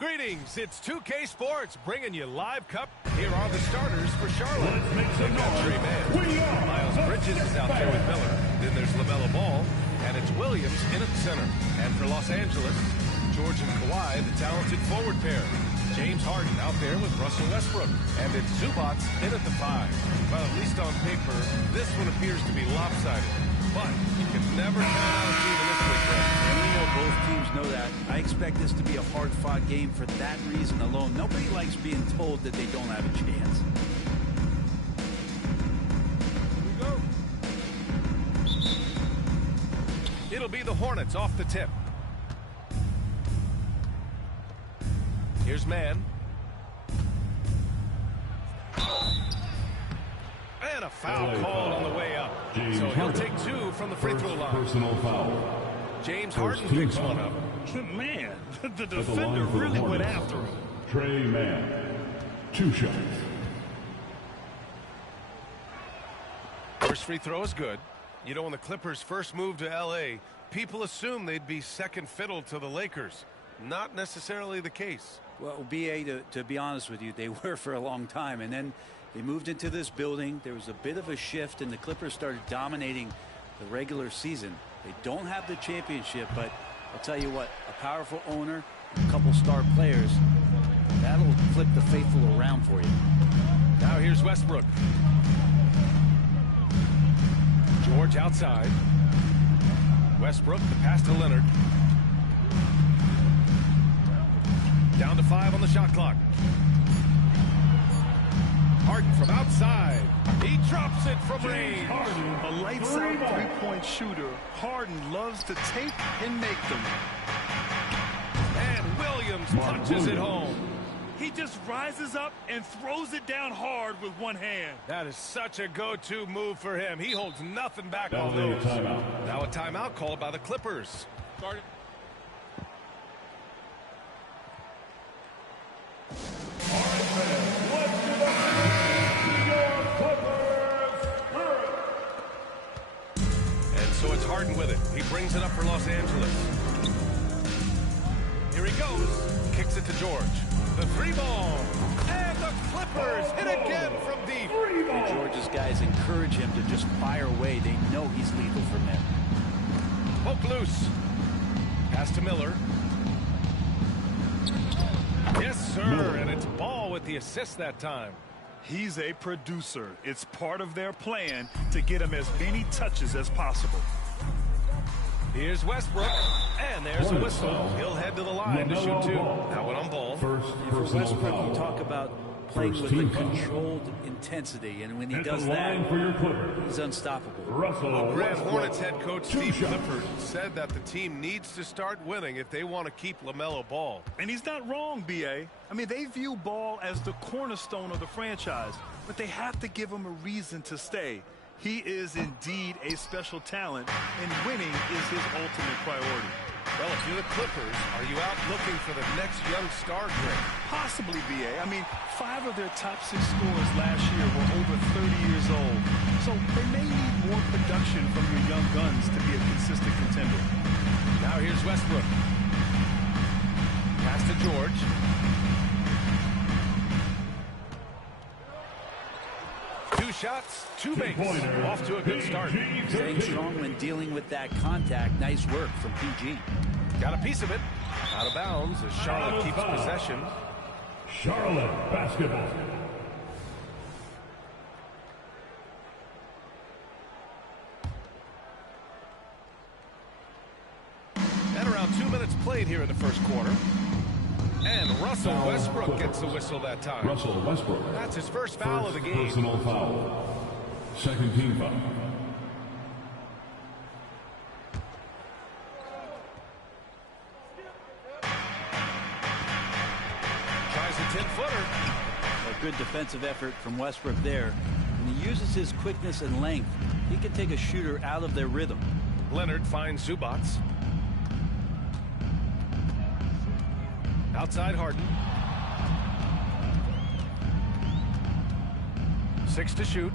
Greetings, it's 2K Sports bringing you live cup. Here are the starters for Charlotte. They've got Trey Mann. Miles Bridges is out there with Miller. Then there's LaMelo Ball, and it's Williams in at center. And for Los Angeles, George and Kawhi, the talented forward pair. James Harden out there with Russell Westbrook. And it's Zubac in at the 5. Well, at least on paper, this one appears to be lopsided. But you can never count out a team in this week, Brett. And we know both teams know that. I expect this to be a hard-fought game for that reason alone. Nobody likes being told that they don't have a chance. Here we go. It'll be the Hornets off the tip. Here's Mann. And a foul called on the way up. So he'll take 2 from the free throw line. Personal foul. James Harden picks one up. Man, the defender really went after him. Trey Mann. 2 shots. First free throw is good. You know, when the Clippers first moved to L.A., people assumed they'd be second fiddle to the Lakers. Not necessarily the case. Well, B.A., to be honest with you, they were for a long time. And then they moved into this building. There was a bit of a shift, and the Clippers started dominating the regular season. They don't have the championship, but I'll tell you what, a powerful owner, a couple star players, that'll flip the faithful around for you. Now here's Westbrook. George outside. Westbrook, the pass to Leonard. Down to 5 on the shot clock. Harden from outside. He drops it from range. Harden, a lights-out three-point shooter. Harden loves to take and make them. And Williams punches it home. He just rises up and throws it down hard with one hand. That is such a go-to move for him. He holds nothing back Now on those. timeout. Now a timeout called by the Clippers. Started. So it's Harden with it. He brings it up for Los Angeles. Here he goes. Kicks it to George. The 3-ball. And the Clippers hit again from deep. And George's guys encourage him to just fire away. They know he's lethal from them. Poke loose. Pass to Miller. Yes, sir. And it's Ball with the assist that time. He's a producer. It's part of their plan to get him as many touches as possible. Here's Westbrook, and there's a whistle. He'll head to the line to shoot 2. That one on Ball. First For personal Westbrook, foul. you talk about playing First with a team foul. controlled intensity, and when he At does the that, line for your Clippers. he's unstoppable. Russell Grand Westbrook. Hornets head coach 2 Steve shots. Clifford said that the team needs to start winning if they want to keep LaMelo Ball. And he's not wrong, B.A. I mean, they view Ball as the cornerstone of the franchise, but they have to give him a reason to stay. He is indeed a special talent, and winning is his ultimate priority. Well, if you're the Clippers, are you out looking for the next young star great? Possibly, B.A. I mean, 5 of their top 6 scorers last year were over 30 years old. So they may need more production from your young guns to be a consistent contender. Now here's Westbrook. Pass to George. Two shots, 2 makes. Off to a good start. Staying strong when dealing with that contact. Nice work from PG. Got a piece of it. Out of bounds as Charlotte keeps possession. Charlotte basketball. And around 2 minutes played here in the first quarter. And Russell Westbrook gets the whistle that time. Russell Westbrook. That's his first foul of the game. Personal foul. Second team foul. Tries a 10-footer. A good defensive effort from Westbrook there. When he uses his quickness and length, he can take a shooter out of their rhythm. Leonard finds Zubac. Outside Harden. 6 to shoot.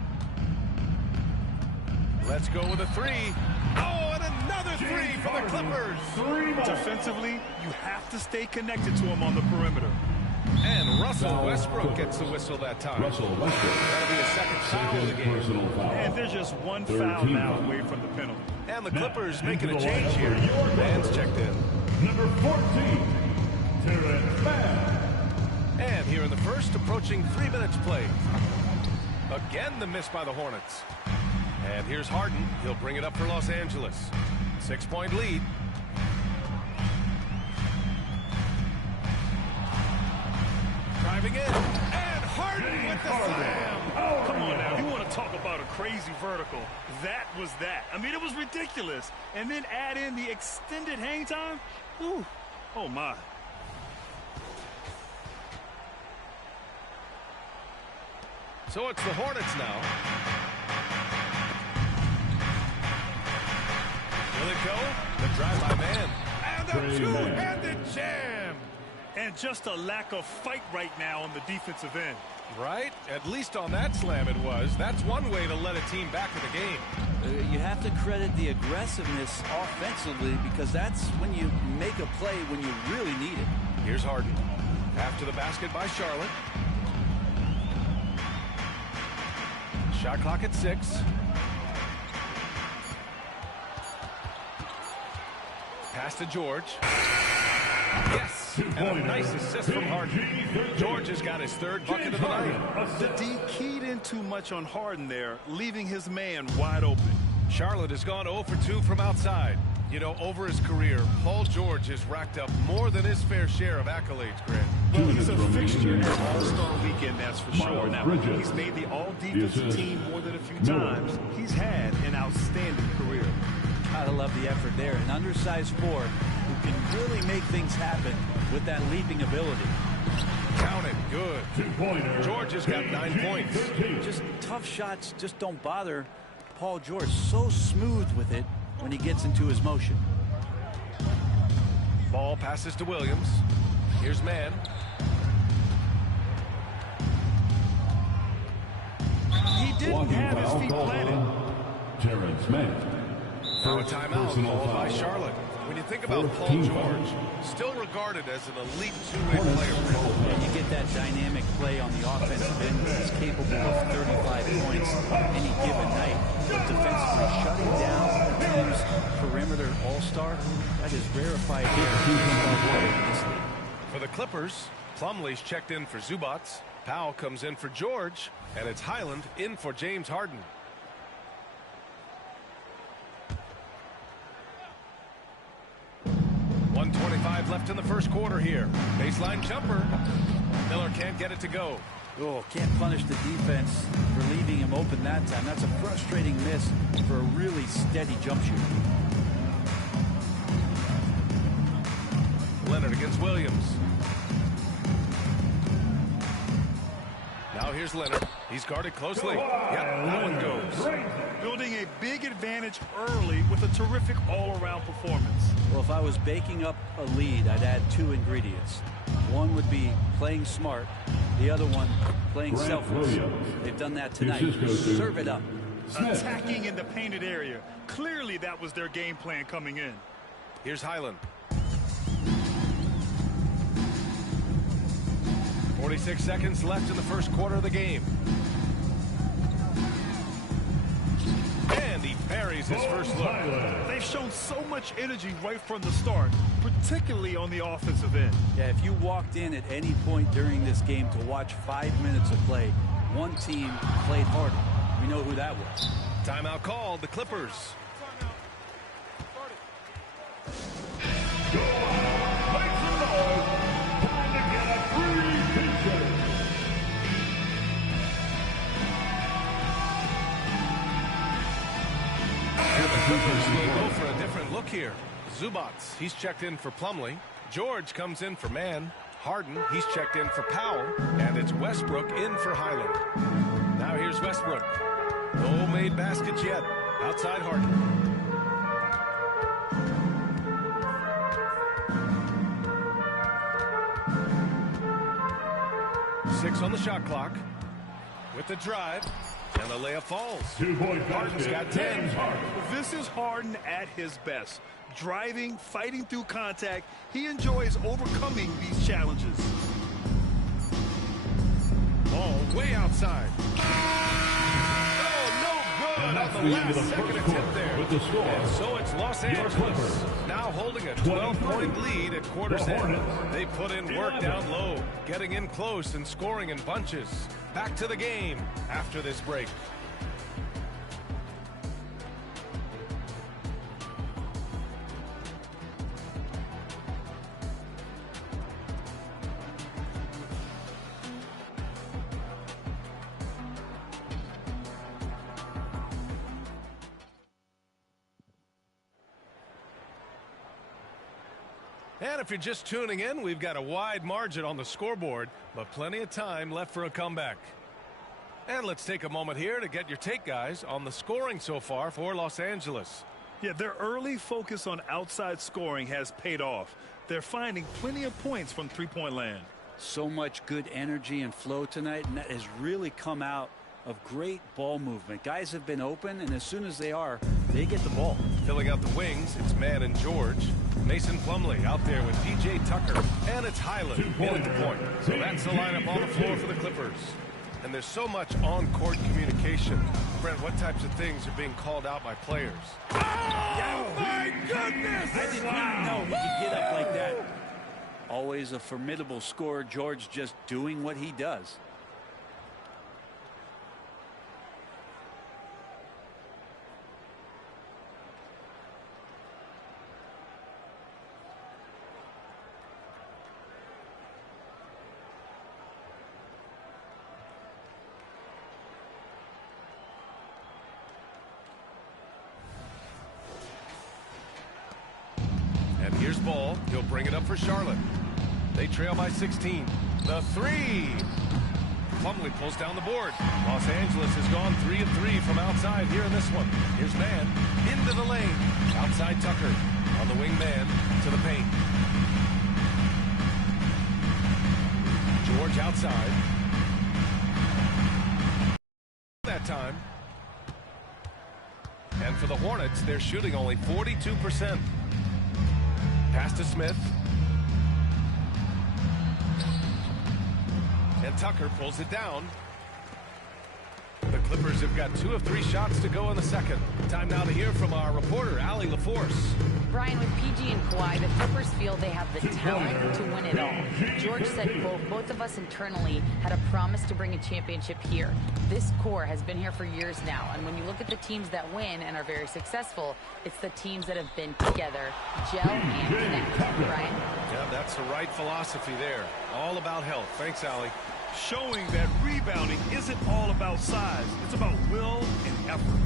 Let's go with a three. Oh, and another three for the Clippers. Defensively, you have to stay connected to him on the perimeter. And Russell Westbrook gets the whistle that time. Russell Westbrook. That'll be a second foul of the game. Personal foul. And there's just one foul now away from the penalty. And the Clippers making a change here. Man's checked in. Number 14, Terrence Mann. And here in the first, approaching 3 minutes played. Again, the miss by the Hornets. And here's Harden. He'll bring it up for Los Angeles. 6-point lead. Driving in. And Harden with the slam. Come on now. You want to talk about a crazy vertical. That was that. I mean, it was ridiculous. And then add in the extended hang time. Ooh. Oh, my. So it's the Hornets now. Will it go? The drive by man. And a two-handed jam. And just a lack of fight right now on the defensive end. Right? At least on that slam it was. That's one way to let a team back in the game. You have to credit the aggressiveness offensively because that's when you make a play when you really need it. Here's Harden. After the basket by Charlotte. Shot clock at 6. Pass to George. Yes. And a nice assist from Harden. George has got his third bucket of the night. The D keyed in too much on Harden there, leaving his man wide open. Charlotte has gone 0 for 2 from outside. You know, over his career, Paul George has racked up more than his fair share of accolades, Grant. Well, he's a fixture at All-Star Weekend, that's for sure. Now, he's made the all-defensive team more than a few times. He's had an outstanding career. Gotta love the effort there. An undersized forward who can really make things happen with that leaping ability. Count it. Good. George has got 9 points. Just tough shots just don't bother Paul George. So smooth with it when he gets into his motion. Ball passes to Williams. Here's Mann. He didn't have his feet planted. Terrence Mann. Now a timeout called by Charlotte. When you think about Paul George, still regarded as an elite two-way player. Yeah, you get that dynamic play on the offensive end. He's capable of 35 points any given night. But defensively shutting down the team's perimeter all-star, that is rarefied here. For the Clippers, Plumlee's checked in for Zubats. Powell comes in for George, and it's Highland in for James Harden. .125 left in the first quarter here. Baseline jumper. Miller can't get it to go. Oh, can't punish the defense for leaving him open that time. That's a frustrating miss for a really steady jump shooter. Leonard against Williams. Now here's Leonard. He's guarded closely. Yep, that one goes. Building a big advantage early with a terrific all-around performance. Well, if I was baking up a lead, I'd add 2 ingredients. One would be playing smart. The other one, playing selfless. They've done that tonight. Serve it up. Attacking in the painted area. Clearly that was their game plan coming in. Here's Highland. 46 seconds left in the first quarter of the game. And he buries his first look. They've shown so much energy right from the start, particularly on the offensive end. Yeah, if you walked in at any point during this game to watch 5 minutes of play, one team played harder. We know who that was. Timeout called, the Clippers. Clippers will go for a different look here. Zubats, he's checked in for Plumlee. George comes in for Mann. Harden, he's checked in for Powell. And it's Westbrook in for Highland. Now here's Westbrook. No made baskets yet. Outside Harden. Six on the shot clock. With the drive. And the layup falls. 2-point Harden's got 10. This is Harden at his best. Driving, fighting through contact. He enjoys overcoming these challenges. Ball way outside. Oh, no good on the last second attempt there. With the score. And so it's Los Angeles now holding a 12-point lead at quarter's end. They put in work down low, getting in close and scoring in bunches. Back to the game after this break. And if you're just tuning in, we've got a wide margin on the scoreboard, but plenty of time left for a comeback. And let's take a moment here to get your take, guys, on the scoring so far for Los Angeles. Yeah, their early focus on outside scoring has paid off. They're finding plenty of points from three-point land. So much good energy and flow tonight, and that has really come out of great ball movement. Guys have been open, and as soon as they are, they get the ball. Filling out the wings, it's Mann and George. Mason Plumlee out there with P.J. Tucker. And it's Highland in at the point. So that's the lineup on the floor for the Clippers. And there's so much on-court communication. Brent, what types of things are being called out by players? Oh, my goodness! I did not know he could get up like that. Always a formidable scorer. George just doing what he does. Here's Ball. He'll bring it up for Charlotte. They trail by 16. The three. Plumlee pulls down the board. Los Angeles has gone 3 of 3 from outside here in this one. Here's Mann into the lane. Outside Tucker. On the wing man to the paint. George outside. That time. And for the Hornets, they're shooting only 42%. Pass to Smith. And Tucker pulls it down. The Clippers have got 2 of 3 shots to go in the second. Time now to hear from our reporter, Allie LaForce. Brian, with PG and Kawhi, the Clippers feel they have the talent to win it all. George said, quote, both of us internally had a promise to bring a championship here. This core has been here for years now, and when you look at the teams that win and are very successful, it's the teams that have been together, gel and connect. Brian? Yeah, that's the right philosophy there. All about health. Thanks, Allie. Showing that rebounding isn't all about size. It's about will and effort.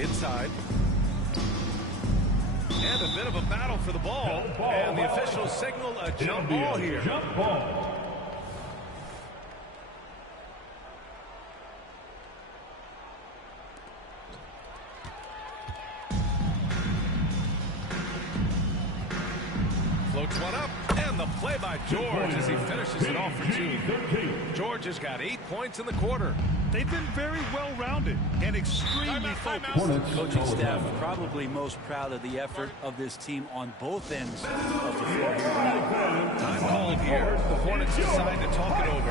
Inside. And a bit of a battle for the ball. And the officials signal a jump ball here. Jump ball. Floats one up. And the play by George as he finishes it off for 2. George has got 8 points in the quarter. They've been very well-rounded and extremely focused. Coaching staff probably most proud of the effort of this team on both ends of the floor. Time called here. The Hornets decide to talk it over.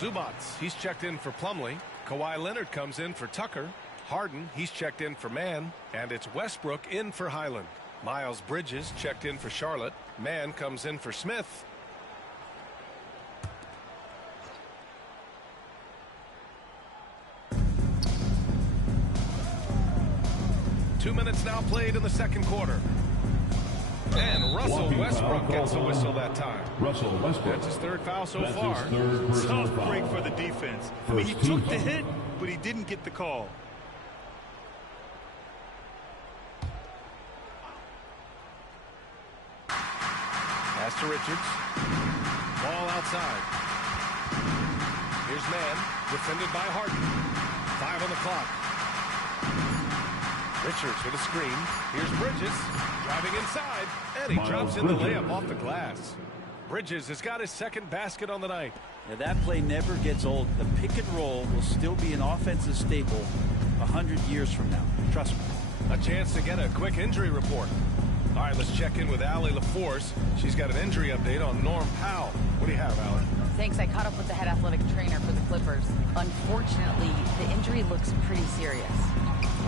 Zubats, he's checked in for Plumlee. Kawhi Leonard comes in for Tucker. Harden, he's checked in for Mann. And it's Westbrook in for Highland. Miles Bridges checked in for Charlotte. Mann comes in for Smith. Two minutes now played in the second quarter. And Russell Westbrook gets a whistle that time. Russell Westbrook. That's his 3rd foul so far. Tough break for the defense. I mean, he took the hit, but he didn't get the call. Pass to Richards. Ball outside. Here's Mann, defended by Harden. 5 on the clock. Richards with a screen. Here's Bridges. Driving inside, and he drops in the layup off the glass. Bridges has got his second basket on the night. Now that play never gets old. The pick and roll will still be an offensive staple 100 years from now. Trust me. A chance to get a quick injury report. All right, let's check in with Allie LaForce. She's got an injury update on Norm Powell. What do you have, Allie? Thanks. I caught up with the head athletic trainer for the Clippers. Unfortunately, the injury looks pretty serious.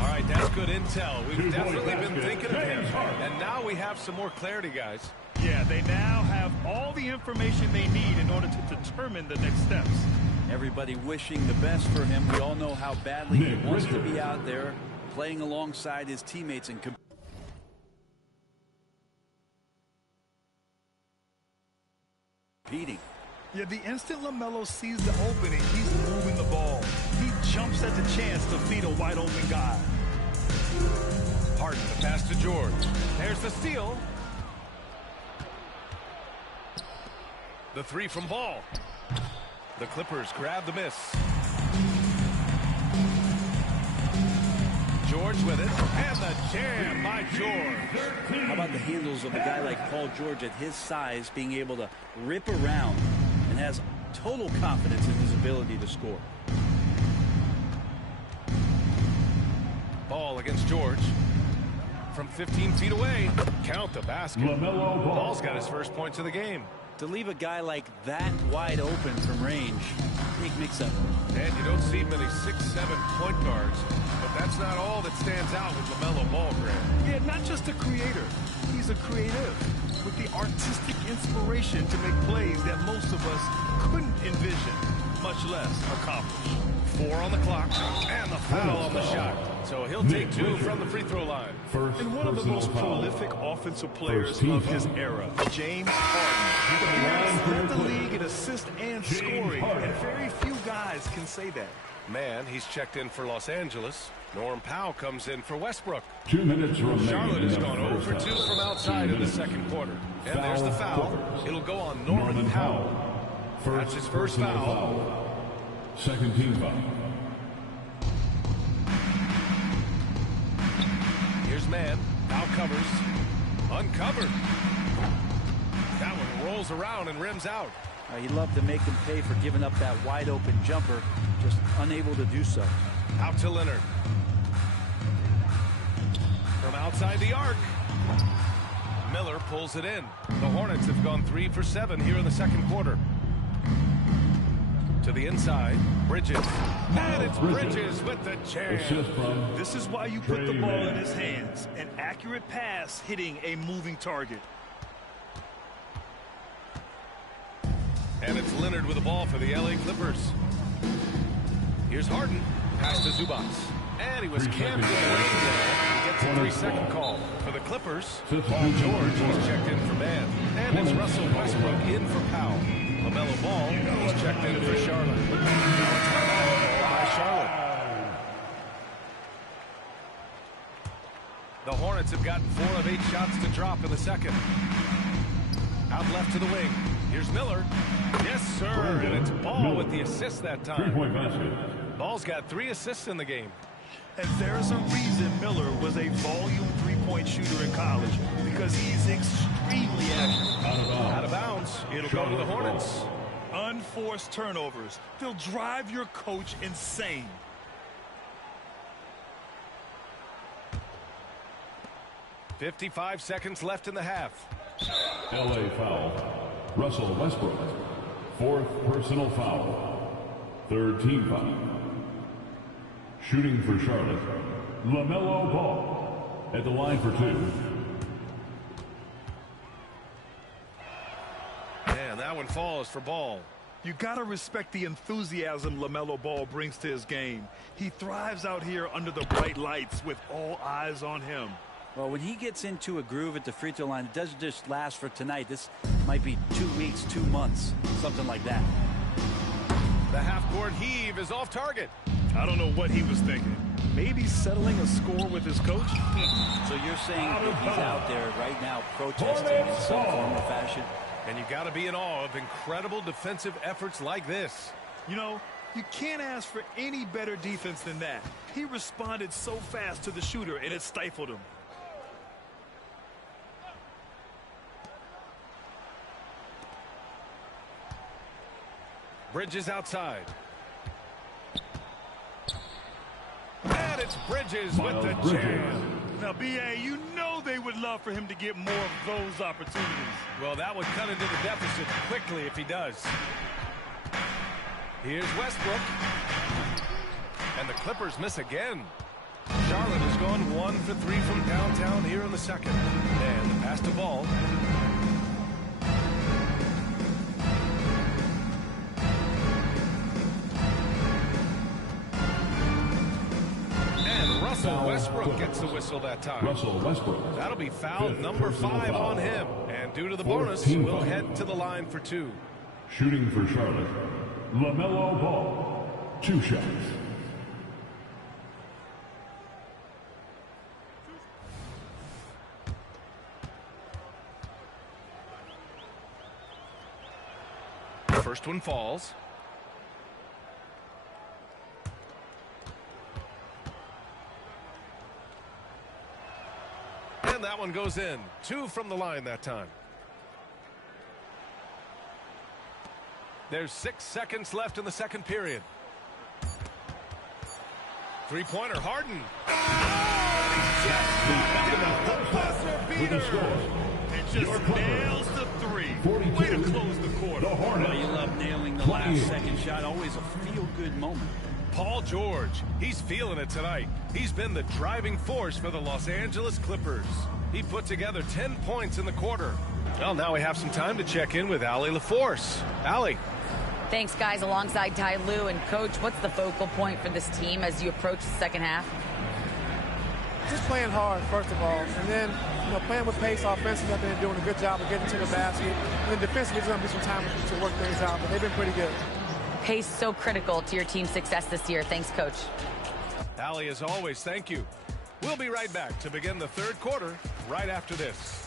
All right, that's good intel. We've definitely been thinking of him. And now we have some more clarity, guys. Yeah, they now have all the information they need in order to determine the next steps. Everybody wishing the best for him. We all know how badly he wants to be out there playing alongside his teammates and competing. Yeah, the instant LaMelo sees the opening, he's moving the ball. He jumps at the chance to feed a wide open guy. Harden, the pass to George. There's the steal. The three from Ball. The Clippers grab the miss. George with it, and the jam by George. How about the handles of a guy like Paul George at his size being able to rip around and has total confidence in his ability to score. Ball against George. From 15 feet away, count the basket. Ball's got his first points of the game. To leave a guy like that wide open from range, big mix-up. And you don't see many 6'7" point guards, but that's not all that stands out with LaMelo Ball, Grant. Yeah, not just a creator. He's a creative with the artistic inspiration to make plays that most of us couldn't envision, much less accomplish. 4 on the clock, and the foul on the shot. So he'll take 2 from the free throw line. And one of the most prolific offensive players of his era, James Harden. He led the league in assists and scoring, and very few guys can say that. Man, he's checked in for Los Angeles. Norm Powell comes in for Westbrook. 2 minutes remaining. Charlotte has gone 0 for 2 from outside in the second quarter. And there's the foul. It'll go on Norman Powell. That's his first foul. Second team foul. Here's man. Now covers. Uncovered. That one rolls around and rims out. He'd love to make him pay for giving up that wide open jumper, just unable to do so. Out to Leonard. From outside the arc. Miller pulls it in. The Hornets have gone 3 for 7 here in the second quarter. To the inside, Bridges. And it's Bridges with the jam. This is why you put the ball in his hands. An accurate pass hitting a moving target. And it's Leonard with the ball for the LA Clippers. Here's Harden. Pass to Zubac. And he was camped in the lane there. He gets a 3-second call. For the Clippers, Paul George is checked in for man. And it's Russell Westbrook in for Powell. LaMelo Ball is checked in for Charlotte. Now a timeout by Charlotte. The Hornets have gotten 4 of 8 shots to drop in the second. Out left to the wing. Here's Miller. Yes, sir. And it's Ball with the assist that time. 3-point basket. Ball's got 3 assists in the game. And there's a reason Miller was a volume three-point shooter in college, because he's extremely accurate. Out of bounds. It'll go to the Hornets. Unforced turnovers. They'll drive your coach insane. .55 seconds left in the half. LA foul. Russell Westbrook. 4th personal foul. 3rd team foul. Shooting for Charlotte, LaMelo Ball at the line for 2. And that one falls for Ball. You gotta respect the enthusiasm LaMelo Ball brings to his game. He thrives out here under the bright lights with all eyes on him. Well, when he gets into a groove at the free throw line, it doesn't just last for tonight. This might be 2 weeks, 2 months, something like that. The half-court heave is off target. I don't know what he was thinking. Maybe settling a score with his coach? So you're saying that he's out there right now protesting in some form or fashion? And you got to be in awe of incredible defensive efforts like this. You know, you can't ask for any better defense than that. He responded so fast to the shooter, and it stifled him. Bridges outside. And it's Bridges with the jam. Now, B.A., you know they would love for him to get more of those opportunities. Well, that would cut into the deficit quickly if he does. Here's Westbrook. And the Clippers miss again. Charlotte has gone 1 for 3 from downtown here in the second. And the pass to Ball. And Russell Westbrook gets the whistle that time. Russell Westbrook. That'll be foul number 5 on him. And due to the bonus, we'll head to the line for 2. Shooting for Charlotte, LaMelo Ball. 2 shots. First one falls. And that one goes in. 2 from the line that time. There's 6 seconds left in the second period. Three-pointer, Harden. With the score. And just nails the 3. 42. Way to close the quarter. The Hornets. Well, you love nailing the last second shot. Always a feel-good moment. Paul George, he's feeling it tonight. He's been the driving force for the Los Angeles Clippers. He put together 10 points in the quarter. Well, now we have some time to check in with Allie LaForce. Allie. Thanks, guys, alongside Ty Lue. And, Coach, what's the focal point for this team as you approach the second half? Just playing hard, first of all, and then playing with pace offensively. I've been doing a good job of getting to the basket. And then defensively, there's going to be some time to work things out, but they've been pretty good. Pace so critical to your team's success this year. Thanks, Coach. Allie, as always, thank you. We'll be right back to begin the third quarter right after this.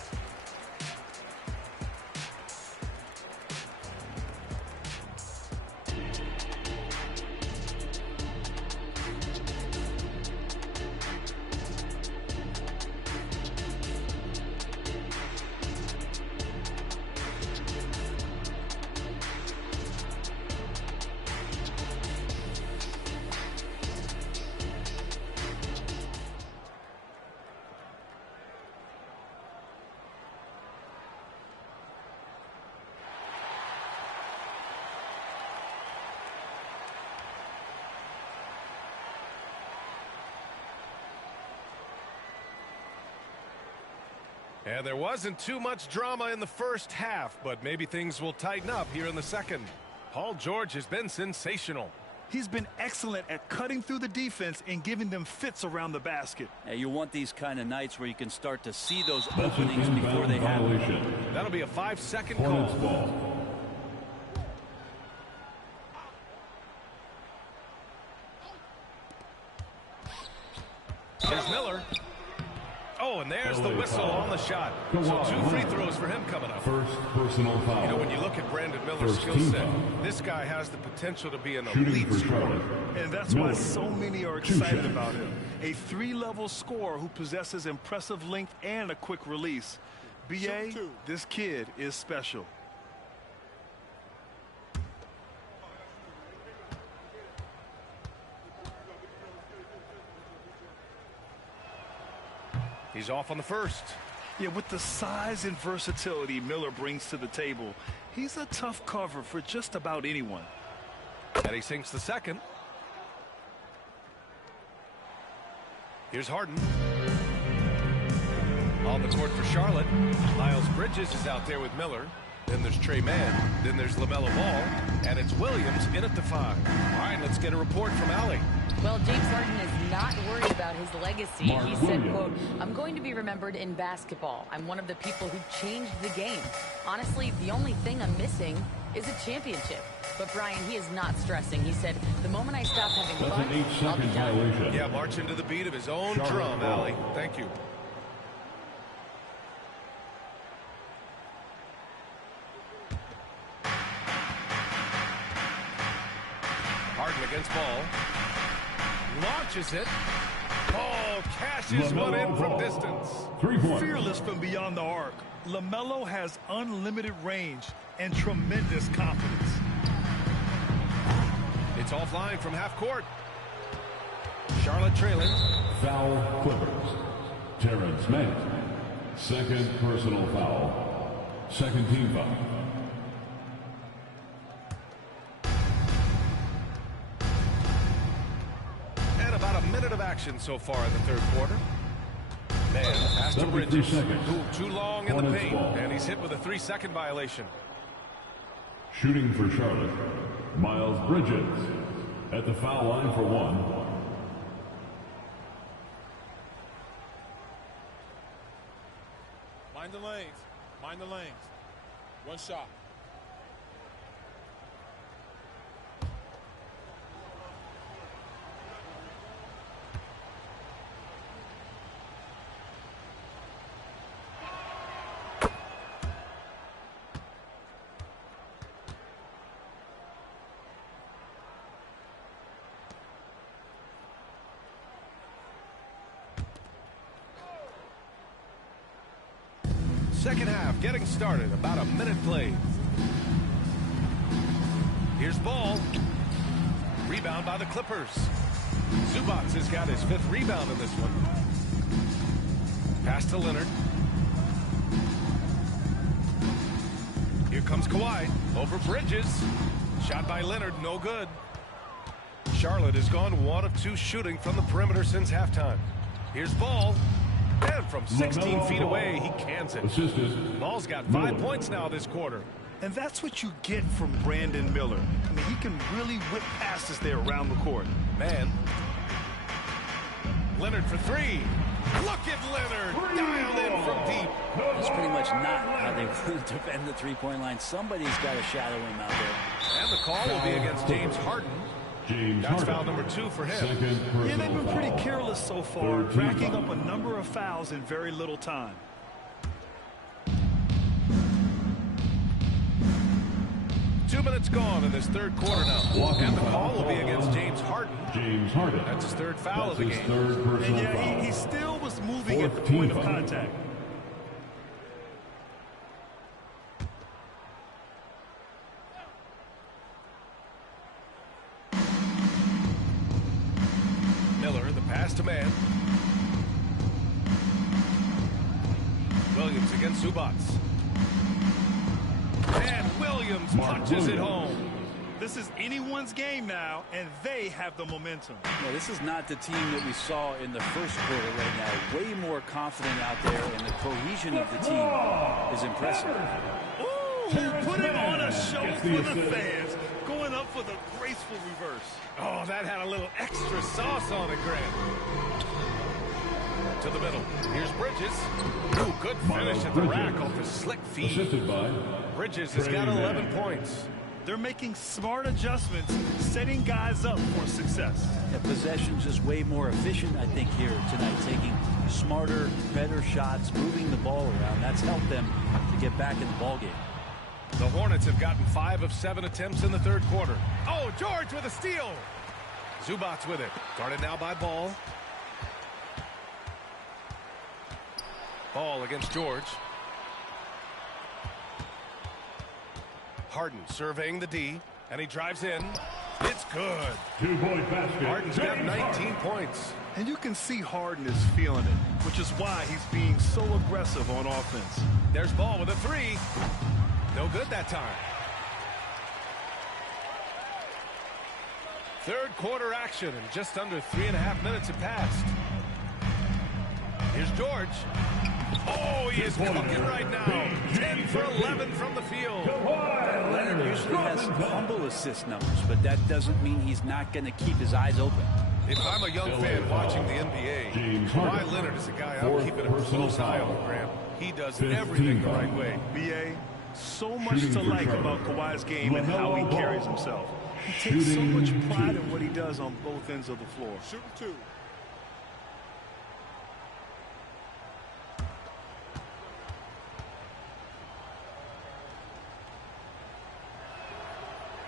And there wasn't too much drama in the first half, but maybe things will tighten up here in the second. Paul George has been sensational. He's been excellent at cutting through the defense and giving them fits around the basket. Yeah, you want these kind of nights where you can start to see those openings before they happen. That'll be a 5-second Hornets call. ball. Here's Miller. Oh, and there's the whistle on the shot. So 2 free throws for him coming up. First personal foul. You know, when you look at Brandon Miller's First skill team set, foul. this guy has the potential to be an Shooting elite for scorer. Charlotte. And that's Miller. why so many are 2 excited shots. about him. A 3-level scorer who possesses impressive length and a quick release. B.A., this kid is special. He's off on the first. Yeah, with the size and versatility Miller brings to the table, he's a tough cover for just about anyone. And he sinks the second. Here's Harden. On the court for Charlotte. Miles Bridges is out there with Miller. Then there's Trey Mann. Then there's LaMelo Ball. And it's Williams in at the 5. All right, let's get a report from Allie. Well, James Harden is not worried about his legacy. Mark He said, Williams. quote, "I'm going to be remembered in basketball. I'm one of the people who changed the game. Honestly, the only thing I'm missing is a championship." But, Brian, he is not stressing. He said, "The moment I stop having That's fun, an I'll be 8-second done." violation. Yeah, marching to the beat of his own Charlotte drum, ball. Allie. Thank you. Harden against Ball. Launches it. Oh, cashes one in from distance. 3-point. Fearless from beyond the arc, LaMelo has unlimited range and tremendous confidence. It's offline from half court. Charlotte trailing. Foul Clippers. Terrence Mann. Second personal foul. Second team foul. And about a minute of action so far in the third quarter. Man, pass to Bridges. Ooh, too long in the paint, and he's hit with a 3-second violation. Shooting for Charlotte, Miles Bridges at the foul line for one. Mind the lanes. Mind the lanes. One shot. Second half getting started. About a minute played. Here's ball. Rebound by the Clippers. Zubac has got his 5th rebound in this one. Pass to Leonard. Here comes Kawhi. Over Bridges. Shot by Leonard. No good. Charlotte has gone 1 of 2 shooting from the perimeter since halftime. Here's ball. And from 16 feet away, he cans it. Ball's got 5 points now this quarter. And that's what you get from Brandon Miller. I mean, he can really whip passes there around the court. Man. Leonard for 3. Look at Leonard. Dialed in from deep. That's pretty much not how they want to defend the three-point line. Somebody's got to shadow him out there. And the call will be against James Harden. That's foul number 2 for him. Yeah, they've been pretty careless so far, racking up a number of fouls in very little time. Two minutes gone in this third quarter now. And the call will be against James Harden. That's his 3rd foul of the game. And yeah, he still was moving at the point of contact. Miller, the pass to man. Williams against Zubac. And Williams punches it home. This is anyone's game now, and they have the momentum. Yeah, this is not the team that we saw in the first quarter right now. Way more confident out there, and the cohesion of the team is impressive. Ooh, putting on a show for the fans. Going up for the graceful reverse. Oh, that had a little extra sauce on it, Grant. To the middle. Here's Bridges. Ooh, good finish at the rack off the slick feet. Bridges has got 11 points. They're making smart adjustments, setting guys up for success. Yeah, possession's just way more efficient, I think, here tonight. Taking smarter, better shots, moving the ball around. That's helped them to get back in the ballgame. The Hornets have gotten 5 of 7 attempts in the third quarter. Oh, George with a steal. Zubac with it. Guarded now by Ball. Ball against George. Harden surveying the D, and he drives in. It's good. 2-point basket. Harden's got 19 points. And you can see Harden is feeling it, which is why he's being so aggressive on offense. There's Ball with a 3. No good that time. Third quarter action, and just under 3.5 minutes have passed. Here's George. Oh, he is cooking right now. 10 for 11 from the field. Leonard usually has humble assist numbers, but that doesn't mean he's not going to keep his eyes open. If I'm a young fan watching the NBA, Kawhi Leonard is a guy I'm keeping a close eye on, Graham. He does everything the right way. B.A., so much to like about Kawhi's game and how he carries himself. He takes so much pride in what he does on both ends of the floor. Shooting 2.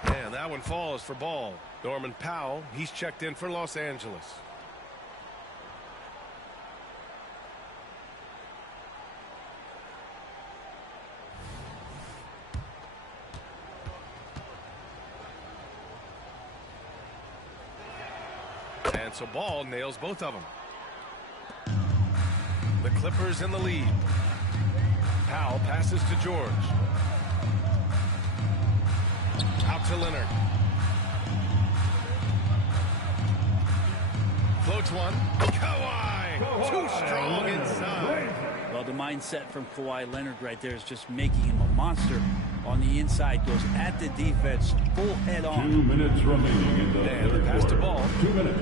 And that one falls for Ball. Norman Powell, he's checked in for Los Angeles. And so Ball nails both of them. The Clippers in the lead. Powell passes to George. Out to Leonard. Floats one. Kawhi! Too strong inside. Well, the mindset from Kawhi Leonard right there is just making him a monster on the inside. Goes at the defense, full head on. 2 minutes remaining in the And third pass to quarter. Ball. 2 minutes.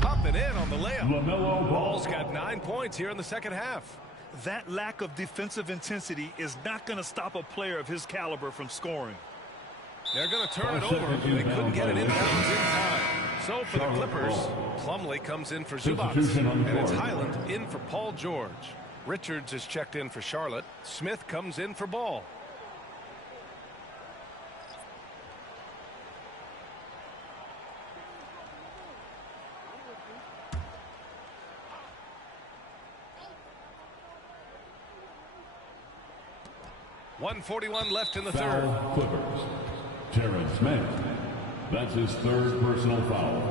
Popping in on the layup. LaMelo Ball's got 9 points here in the second half. That lack of defensive intensity is not going to stop a player of his caliber from scoring. They're going to turn it over. They couldn't get it inbounds in time. So for the Clippers, Plumlee comes in for Zubac. And it's Highland in for Paul George. Richards is checked in for Charlotte. Smith comes in for Ball. .141 left in the third. Foul Clippers. Terrence Mann. That's his third personal foul.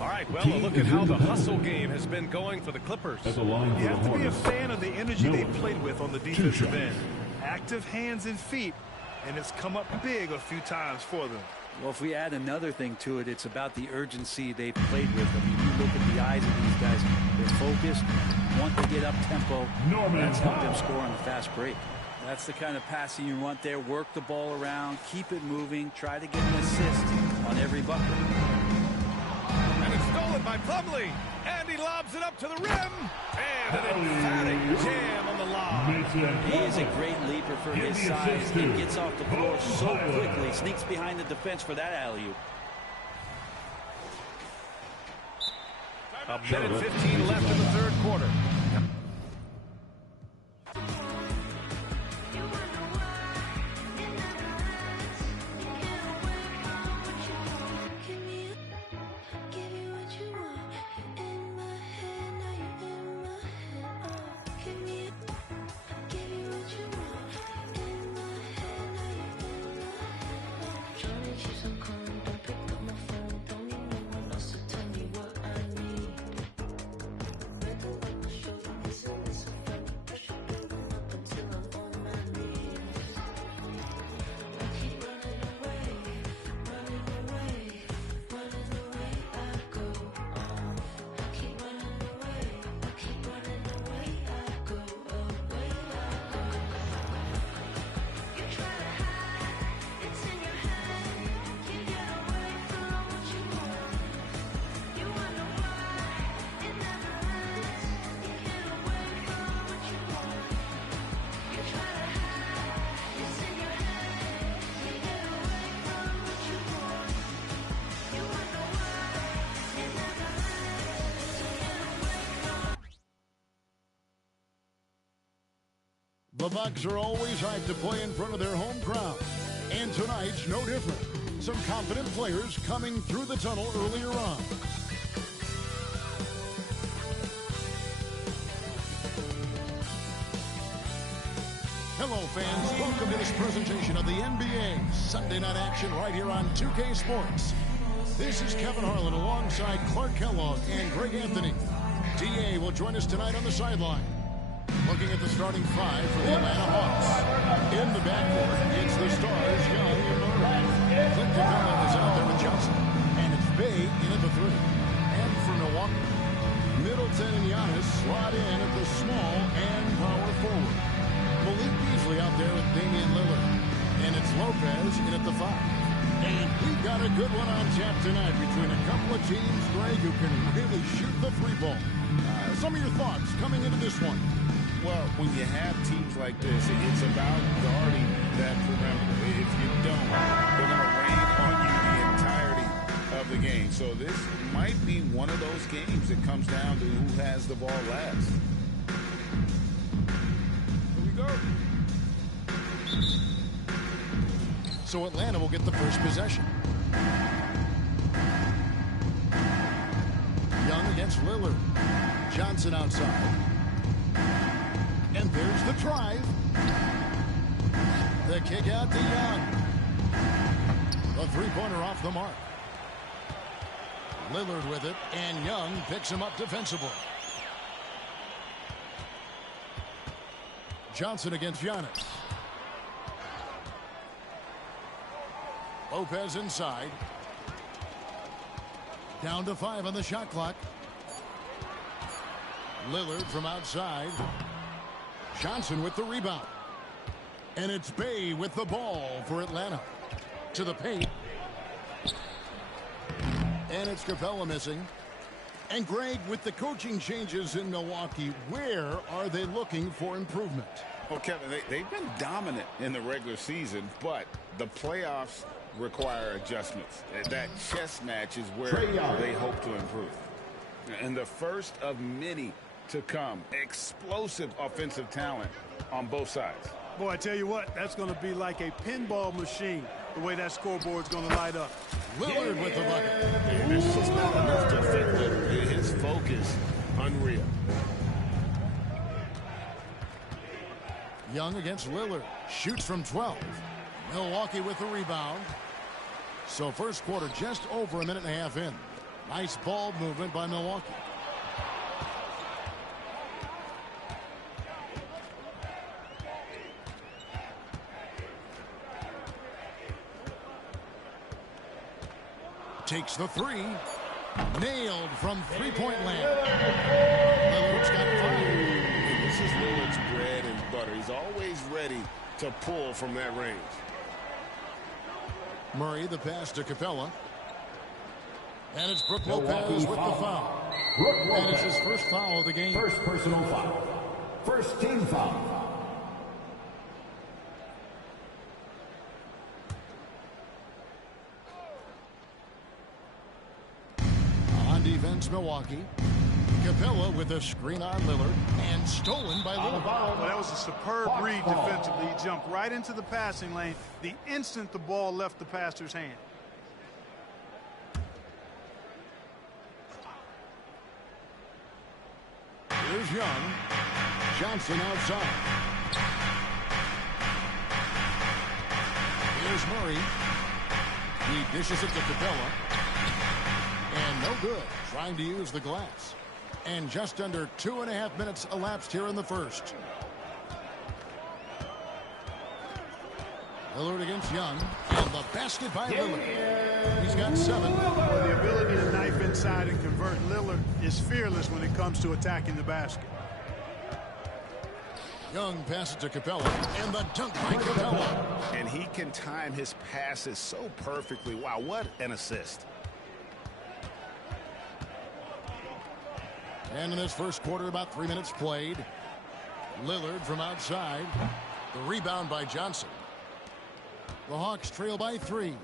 All right, well, a look at how the hustle game has been going for the Clippers. At the line for You the have to be a Hornets. fan of the energy they Miller. played with on the 2 defensive shots. end. Active hands and feet, and it's come up big a few times for them. Well, if we add another thing to it, it's about the urgency they played with. I mean, you look at the eyes of these guys. They're focused, want to get up tempo. Norman That's helped them Powell. score on the fast break. That's the kind of passing you want there. Work the ball around, keep it moving, try to get an assist on every bucket. And it's stolen by Plumlee. And he lobs it up to the rim. And an emphatic jam on the lob. He is a great leaper for his size and gets off the floor so quickly. Sneaks behind the defense for that alley-oop. A minute 15 left in the third quarter. The Bucks are always hyped to play in front of their home crowd. And tonight's no different. Some confident players coming through the tunnel earlier on. Hello, fans. Welcome to this presentation of the NBA Sunday Night Action right here on 2K Sports. This is Kevin Harlan alongside Clark Kellogg and Greg Anthony. DA will join us tonight on the sideline. Looking at the starting five for the Atlanta Hawks. In the backcourt, it's the stars, Young and Murray. Clint Capella is out there with Johnson. And it's Bay in at the three. And for Milwaukee, Middleton and Giannis slot in at the small and power forward. Malik Beasley out there with Damian Lillard. And it's Lopez in at the five. And we've got a good one on tap tonight between a couple of teams, Greg, who can really shoot the three ball. Some of your thoughts coming into this one. Well, when you have teams like this, it's about guarding that perimeter. If you don't, they're going to rain on you the entirety of the game. So this might be one of those games that comes down to who has the ball last. Here we go. So Atlanta will get the first possession. Young against Lillard. Johnson outside. And there's the drive. The kick out to Young. The three-pointer off the mark. Lillard with it, and Young picks him up defensively. Johnson against Giannis. Lopez inside. Down to 5 on the shot clock. Lillard from outside. Johnson with the rebound. And it's Bay with the ball for Atlanta. To the paint. And it's Capella missing. And Greg, with the coaching changes in Milwaukee, where are they looking for improvement? Well, Kevin, they've been dominant in the regular season, but the playoffs require adjustments. That chess match is where they hope to improve. And the first of many to come. Explosive offensive talent on both sides. Boy, I tell you what, that's going to be like a pinball machine, the way that scoreboard's going to light up. Lillard with the bucket. And this is not enough to affect Lillard. His focus, unreal. Young against Lillard. Shoots from 12. Milwaukee with the rebound. So first quarter just over a minute and a half in. Nice ball movement by Milwaukee. Takes the three. Nailed from three-point land. Lillard's got 5. This is Lillard's bread and butter. He's always ready to pull from that range. Murray the pass to Capella. And it's Brook Lopez with the foul. And it's his first foul of the game. First personal foul. First team foul. On defense, Milwaukee. Capella with a screen on Lillard and stolen by Lillard. Well, that was a superb read defensively. He jumped right into the passing lane the instant the ball left the passer's hand. Here's Young. Johnson outside. Here's Murray. He dishes it to Capella. And no good. Trying to use the glass. And just under 2.5 minutes elapsed here in the first. Lillard against Young. And the basket by Lillard. He's got 7. Well, the ability to knife inside and convert Lillard is fearless when it comes to attacking the basket. Young passes to Capella. And the dunk by Capella. And he can time his passes so perfectly. Wow, what an assist. And in this first quarter, about 3 minutes played. Lillard from outside. The rebound by Johnson. The Hawks trail by 3.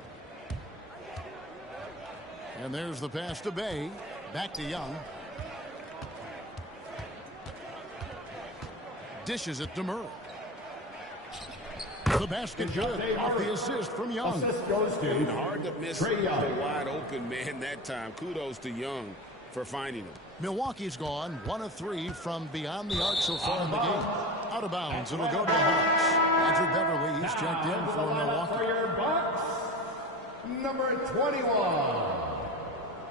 And there's the pass to Bay. Back to Young. Dishes it to Murray. The basket good. Off the assist from Young. Assist goes to Hard to miss the wide open man that time. Kudos to Young for finding him. Milwaukee's gone 1 of 3 from beyond the arc so far in the game. Out of bounds. It'll go to the Hawks. Patrick Beverly, he's checked in for Milwaukee. Bucks, number 21,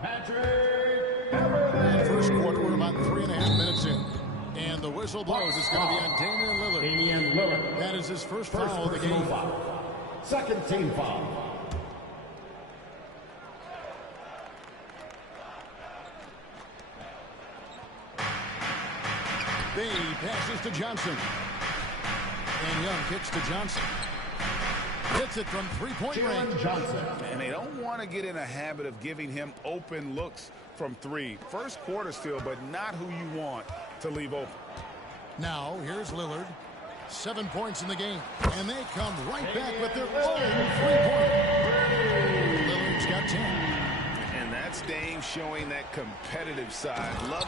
Patrick Beverly. And first quarter, we're about 3.5 minutes in. And the whistle blows. It's going to be on Damian Lillard. Damian Lillard. That is his first foul of the game. Foul. Second team foul. Bay passes to Johnson. And Young kicks to Johnson. Hits it from three-point range. Johnson. And they don't want to get in a habit of giving him open looks from 3. First quarter still, but not who you want to leave open. Now, here's Lillard. 7 points in the game. And they come right back with their own three-pointer. Lillard's got 10. And that's Dame showing that competitive side. Love.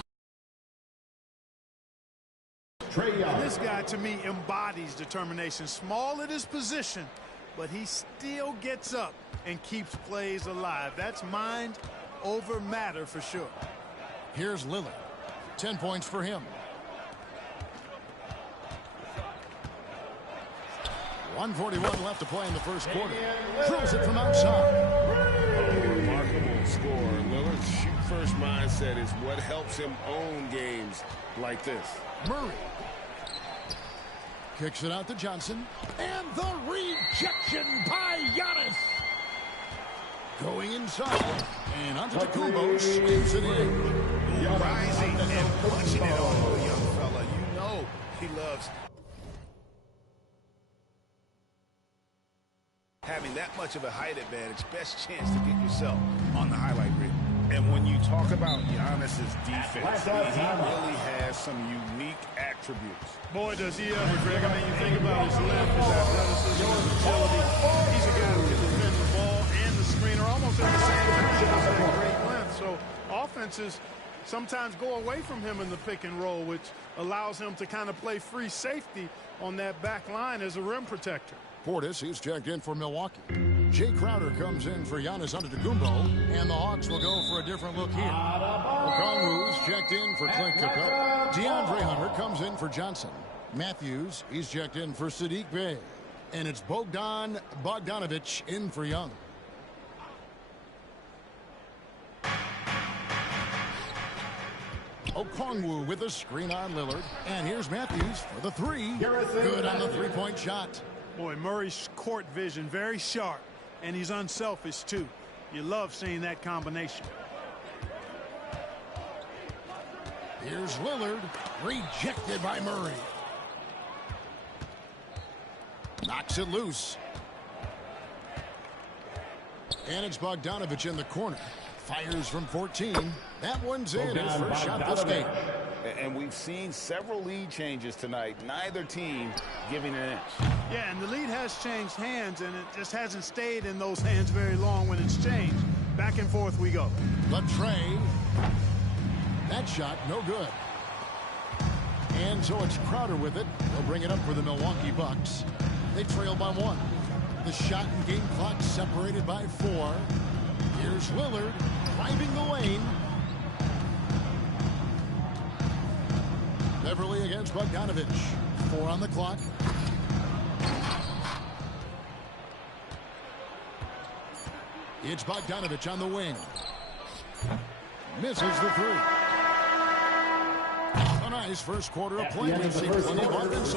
This guy, to me, embodies determination. Small at his position, but he still gets up and keeps plays alive. That's mind over matter for sure. Here's Lillard. 10 points for him. 1:41 left to play in the first quarter. Drills it from outside. Remarkable score. Lillard's shoot-first mindset is what helps him own games like this. Murray kicks it out to Johnson. And the rejection by Giannis. Going inside. And Antetokounmpo spins it in. Rising and punching it over the young fella. You know he loves having that much of a height advantage. Best chance to get yourself on the highlight reel. And when you talk about Giannis's defense, he really has some unique attributes. Boy, does he ever, Greg. I mean, you think about his length, his athleticism, his agility. He's a guy who can defend the ball and the screener almost at the same time. He has that great length. So offenses sometimes go away from him in the pick and roll, which allows him to kind of play free safety on that back line as a rim protector. Portis, he's checked in for Milwaukee. Jay Crowder comes in for Giannis Antetokounmpo, and the Hawks will go for a different look here. Okongwu's checked in for Clint Cook. DeAndre Hunter comes in for Johnson. Matthews, he's checked in for Sadiq Bey. And it's Bogdan Bogdanovic in for Young. Okongwu with a screen on Lillard. And here's Matthews for the three. Good on the three-point shot. Boy, Murray's court vision very sharp, and he's unselfish too. You love seeing that combination. Here's Lillard, rejected by Murray. Knocks it loose. And it's Bogdanovic in the corner. Fires from 14. That one's in. His first shot this game. And we've seen several lead changes tonight. Neither team giving an inch. Yeah, and the lead has changed hands, and it just hasn't stayed in those hands very long when it's changed. Back and forth we go. Latrey. That shot, no good. And so it's Crowder with it. They'll bring it up for the Milwaukee Bucks. They trail by one. The shot and game clock separated by 4. Here's Lillard driving the lane. Beverly against Bogdanovic. 4 on the clock. It's Bogdanovic on the wing. Misses the 3. A nice first quarter of play. We've seen plenty of offense.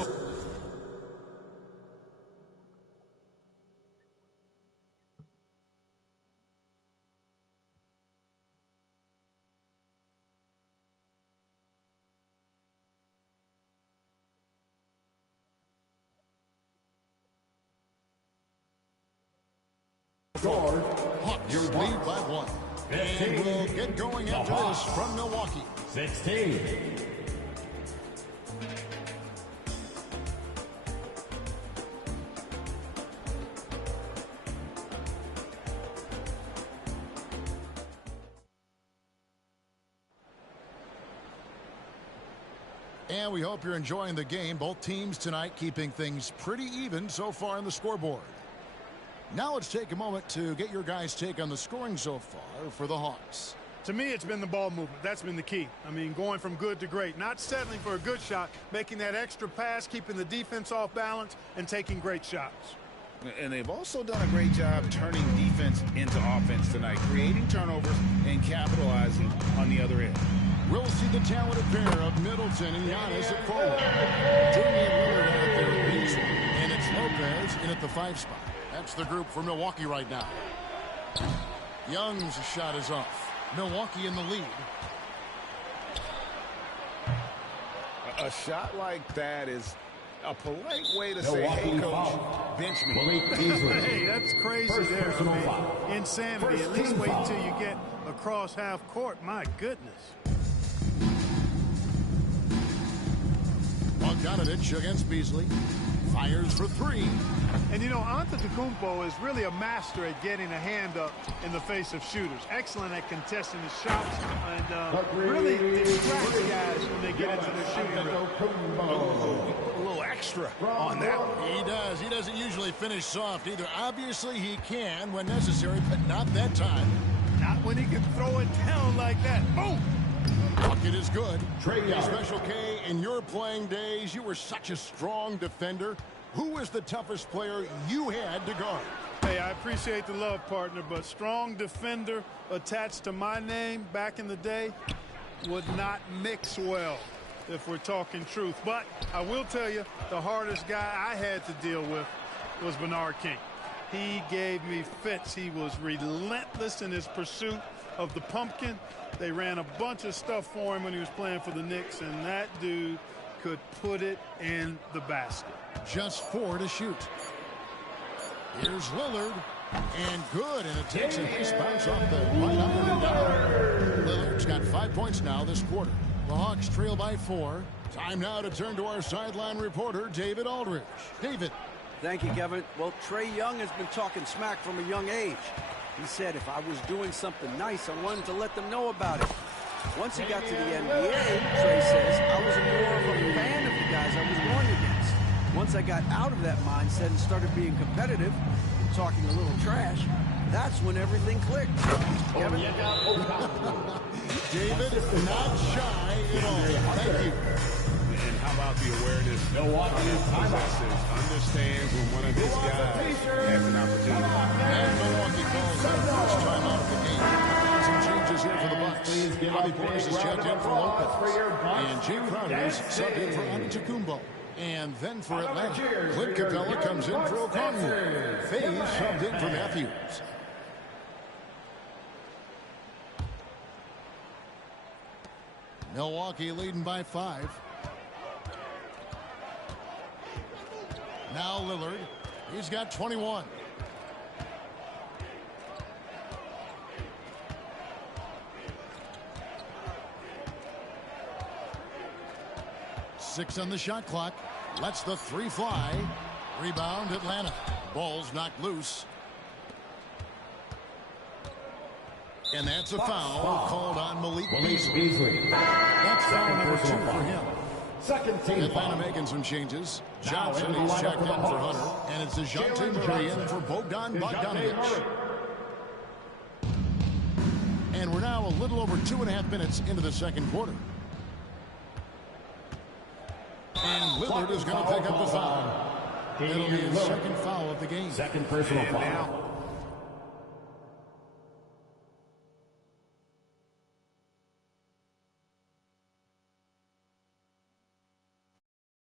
Hawks lead by 1. And we'll get going after this from Milwaukee. 16. And we hope you're enjoying the game. Both teams tonight keeping things pretty even so far on the scoreboard. Now let's take a moment to get your guys' take on the scoring so far for the Hawks. To me, it's been the ball movement. That's been the key. I mean, going from good to great. Not settling for a good shot, making that extra pass, keeping the defense off balance, and taking great shots. And they've also done a great job turning defense into offense tonight, creating turnovers and capitalizing on the other end. We'll see the talented pair of Middleton and Giannis at forward. Damian Lillard out there at baseline. And it's Lopez in at the 5 spot. That's the group for Milwaukee right now. Young's shot is off. Milwaukee in the lead. A shot like that is a polite way to say, hey, coach, bench me. Hey, that's crazy there. I mean, insanity. At least wait until you get across half court. My goodness. Bogdanovic against Beasley. Fires for 3. And, you know, Antetokounmpo is really a master at getting a hand up in the face of shooters. Excellent at contesting his shots and really distracts guys when they get into their shooting rhythm. A little extra on that one. He does. He doesn't usually finish soft either. Obviously, he can when necessary, but not that time. Not when he can throw it down like that. Boom! Bucket is good. Special K, in your playing days, you were such a strong defender. who is the toughest player you had to guard? Hey, I appreciate the love, partner, but strong defender attached to my name back in the day would not mix well, if we're talking truth. But I will tell you, the hardest guy I had to deal with was Bernard King. He gave me fits. He was relentless in his pursuit of the pumpkin. They ran a bunch of stuff for him when he was playing for the Knicks, and that dude could put it in the basket. Just 4 to shoot. Here's Lillard, and good, and it takes a nice bounce off the right iron and down. Lillard's got 5 points now this quarter. The Hawks trail by 4. Time now to turn to our sideline reporter, David Aldridge. David. Thank you, Kevin. Well, Trae Young has been talking smack from a young age. He said if I was doing something nice, I wanted to let them know about it. Once he got to the NBA, Trae says, I was more of a fan of the guys I was going against. Once I got out of that mindset and started being competitive and talking a little trash, that's when everything clicked. Kevin? David, not shy at all. Thank you. And how about the awareness of possesses, understands when one of his guys has an opportunity. And Milwaukee calls their first timeout of the game. Some changes here for the Bucks. Bobby Portis is checked in for Lopez. And Jay Crowder's subbed in for Antetokounmpo. And then for Atlanta, Clint Capella comes in for O'Connor. Faye subbed in for Matthews. Milwaukee leading by 5. Now Lillard. He's got 21. Six on the shot clock. Lets the 3 fly. Rebound Atlanta. Ball's knocked loose. And that's a foul called on Malik Beasley. That's foul number 2 for him. Second team Atlanta making some changes. Johnson is checked in for Hunter. And it's DeJounte Murray in for Bogdan Bogdanovic. And we're now a little over 2.5 minutes into the second quarter. And Lillard is going to pick up the foul. It'll be his second foul of the game. Second personal foul. Now